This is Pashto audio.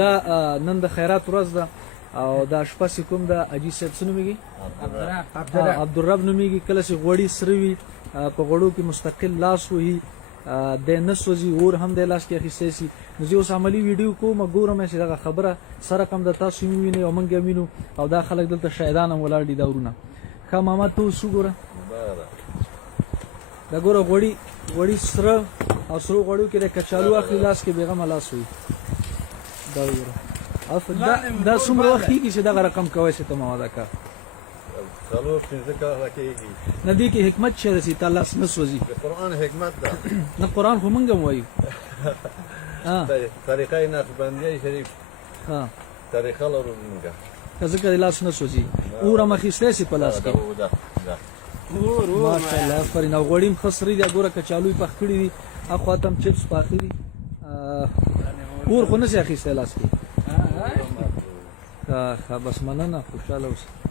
دا نن د خیرات ورځ ده او دا شپه چې کوم د اجي صاحب څه نومېږي عبدالرب نومېږي. کله چې غوړي سره وي په غوړو کې مستقل لاس وهي د نه سوځي اور هم د لاس کې اخیستی شي. نو زه اوس عملي ویډیو کوم ګورم چې دغه خبره سره کم د تاسو وینئ او موږ هم وینو او دا خلک دلته شهیدان هم ولاړ دي دا ورونه. ښه محمد ته اوس وګوره دا ګوره غوړي سره او سرو غوړیو کې د کچالو اخلي لاس کې بېغمه لاس وي. دا وګوره دا څومره وخت کېږي چې دغه رقم کوی چې ته ما دا کار څلور پنځه کاله کېږي. نه دې کې حکمت چېرې چې تا لاس نه سوځي؟ د قرآن حکمت ده. نه قرآن خو موږ هم وایو. طریقه نقشبندي شریف طریقه لرو موږ که ځکه د لاس نه سوځي اور هم اخیستی شي په لاس کې. ماشاءالله آفرین. او غوړي هم ښه سرې دي ګوره کچالو یې پخ کړي دي اخوا ته هم چپس پاخه دي اور خو نه شي اخیستی لاس کې. ښه بس مننه خوشحاله اوسه.